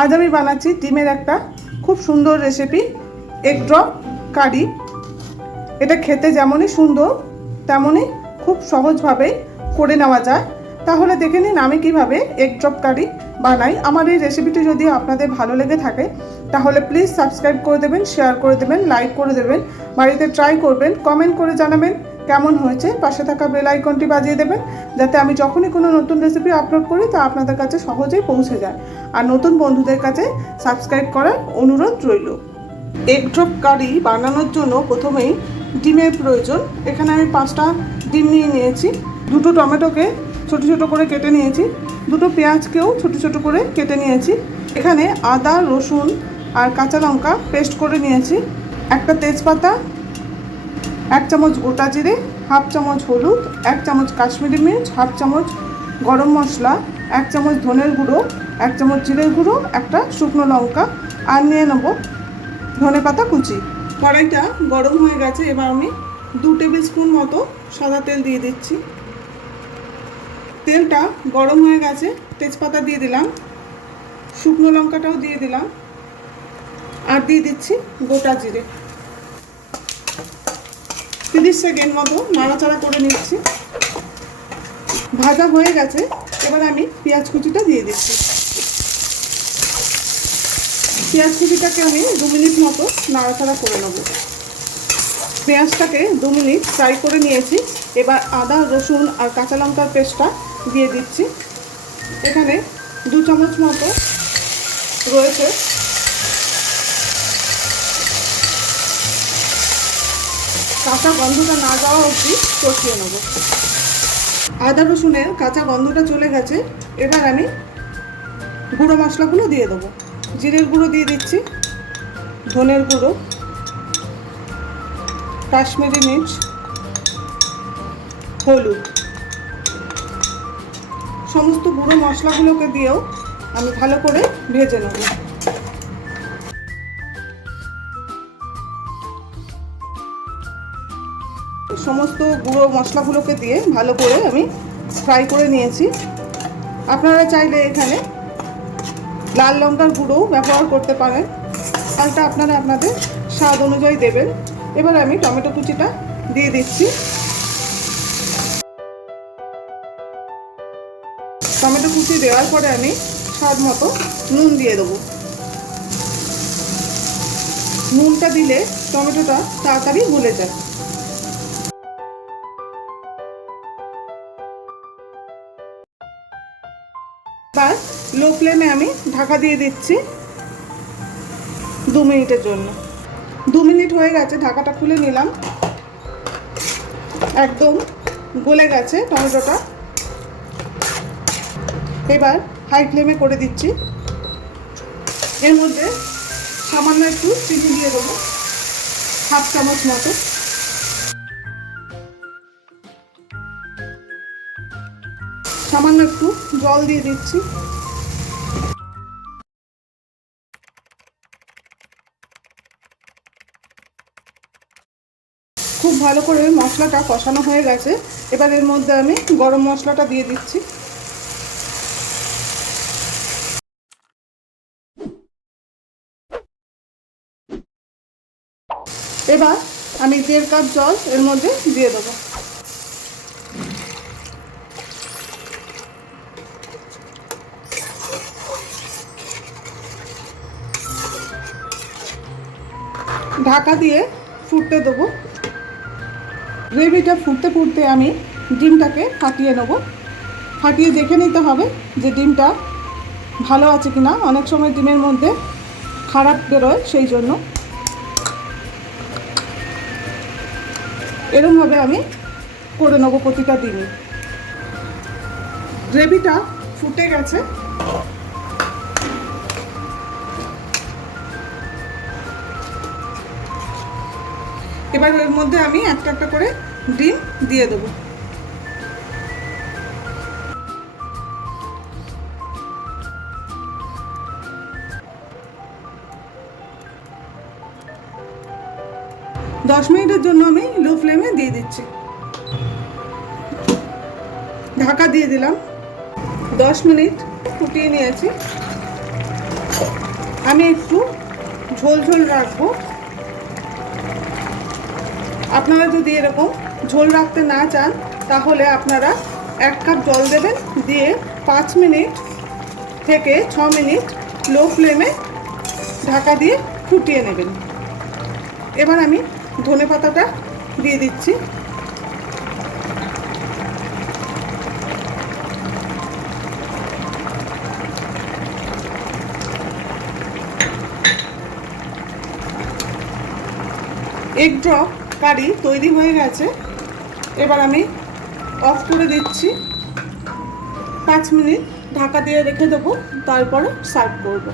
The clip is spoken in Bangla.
আজ আমি বানাচ্ছি ডিমের একটা খুব সুন্দর রেসিপি, এগ ড্রপ কারি। এটা খেতে যেমনই সুন্দর তেমনই খুব সহজভাবে করে নেওয়া যায়। তাহলে দেখে নিন আমি কিভাবে এগ ড্রপ কারি বানাই। আমার এই রেসিপিটি যদি আপনাদের ভালো লেগে থাকে তাহলে প্লিজ সাবস্ক্রাইব করে দেবেন, শেয়ার করে দেবেন, লাইক করে দেবেন, বাড়িতে ট্রাই করবেন, কমেন্ট করে জানাবেন কেমন হয়েছে। পাশে থাকা বেল আইকনটি বাজিয়ে দেবেন যাতে আমি যখনই কোনো নতুন রেসিপি আপলোড করি তা আপনাদের কাছে সহজেই পৌঁছে যায়। আর নতুন বন্ধুদের কাছে সাবস্ক্রাইব করার অনুরোধ রইল। এগ ড্রপ কারি বানানোর জন্য প্রথমেই ডিমের প্রয়োজন। এখানে আমি 5টা ডিম নিয়ে নিয়েছি। 2টো টমেটোকে ছোট ছোট করে কেটে নিয়েছি। 2টো পেঁয়াজকেও ছোট ছোট করে কেটে নিয়েছি। এখানে আদা, রসুন আর কাঁচা লঙ্কা পেস্ট করে নিয়েছি। একটা তেজপাতা, 1 চামচ গোটা জিরে, হাফ চামচ হলুদ, 1 চামচ কাশ্মীরি মির্চ, হাফ চামচ গরম মশলা, 1 চামচ ধনের গুঁড়ো, 1 চামচ জিরের গুঁড়ো, একটা শুকনো লঙ্কা আর নিয়ে নেব ধনে পাতা কুচি। কড়াইটা গরম হয়ে গেছে। এবার আমি 2 টেবিল স্পুন মতো সাদা তেল দিয়ে দিচ্ছি। তেলটা গরম হয়ে গেছে, তেজপাতা দিয়ে দিলাম, শুকনো লঙ্কাটাও দিয়ে দিলাম আর দিয়ে দিচ্ছি গোটা জিরে। 30 সেকেন্ড মতো নাড়াচাড়া করে নিচ্ছি। ভাজা হয়ে গেছে। এবার আমি পেঁয়াজ কুচিটা দিয়ে দিচ্ছি। পেঁয়াজ কুচিটাকে আমি 2 মিনিট মতো নাড়াচাড়া করে নেব। পেঁয়াজটাকে 2 মিনিট ফ্রাই করে নিয়েছি। এবার আদা, রসুন আর কাঁচা লঙ্কার পেস্টটা দিয়ে দিচ্ছি। এখানে 2 চামচ মতো রয়েছে। কাঁচা গন্ধটা না যাওয়া অবধি কষিয়ে নেব। আদা রসুনের কাঁচা গন্ধটা চলে গেছে। এবার আমি গুঁড়ো মশলাগুলো দিয়ে দেবো। জিরের গুঁড়ো দিয়ে দিচ্ছি, ধনের গুঁড়ো, কাশ্মীরি মির্চ, হলুদ। সমস্ত গুঁড়ো মশলাগুলোকে দিয়েও আমি ভালো করে ভেজে নেব। সমস্ত গুঁড়ো মশলাগুলোকে দিয়ে ভালো করে আমি ফ্রাই করে নিয়েছি। আপনারা চাইলে এখানে লাল লঙ্কার গুঁড়োও ব্যবহার করতে পারেন। ঝালটা আপনারা আপনাদের স্বাদ অনুযায়ী দেবেন। এবার আমি টমেটো কুচিটা দিয়ে দিচ্ছি। টমেটো কুচি দেওয়ার পরে আমি স্বাদ মতো নুন দিয়ে দেবো। নুনটা দিলে টমেটোটা তাড়াতাড়ি গলে যায়। এবার লো ফ্লেমে আমি ঢাকা দিয়ে দিচ্ছি 2 মিনিটের জন্য। 2 মিনিট হয়ে গেছে, ঢাকাটা খুলে নিলাম। একদম গলে গেছে টমেটোটা। এবার হাই ফ্লেমে করে দিচ্ছি। এর মধ্যে সামান্য একটু চিনি দিয়ে দেবো, হাফ চামচ মতো। সামান্য একটু জল দিয়ে দিচ্ছি। খুব ভালো করে মশলাটা কষানো হয়ে গেছে। এবার এর মধ্যে আমি গরম মশলাটা দিয়ে দিচ্ছি। এবার আমি 1.5 কাপ জল এর মধ্যে দিয়ে দেবো। ঢাকা দিয়ে ফুটতে দেবো। গ্রেভিটা ফুটতে ফুটতে আমি ডিমটাকে ফাটিয়ে নেব। ফাটিয়ে দেখে নিতে হবে যে ডিমটা ভালো আছে কিনা। অনেক সময় ডিমের মধ্যে খারাপ বেরোয়, সেই জন্য এরকমভাবে আমি করে নেব প্রতিটা ডিমই। গ্রেভিটা ফুটে গেছে। এবার এর মধ্যে আমি একটা একটা করে ডিম দিয়ে দেবো। দশ মিনিটের জন্য আমি লো ফ্লেমে দিয়ে দিচ্ছি। ঢাকা দিয়ে দিলাম। 10 মিনিট ফুটিয়ে নিয়েছি। আমি একটু ঝোল ঝোল রাখবো। আপনারা যদি এরকম ঝোল রাখতে না চান তাহলে আপনারা 1 কাপ জল দেবেন, দিয়ে 5 মিনিট থেকে 6 মিনিট লো ফ্লেমে ঢাকা দিয়ে ফুটিয়ে নেবেন। এবার আমি ধনেপাতাটা দিয়ে দিচ্ছি। এগ ড্রপ কারি তৈরি হয়ে গেছে। এবার আমি অফ করে দিচ্ছি। 5 মিনিট ঢাকা দিয়ে রেখে দেবো, তারপরে সার্ভ করব।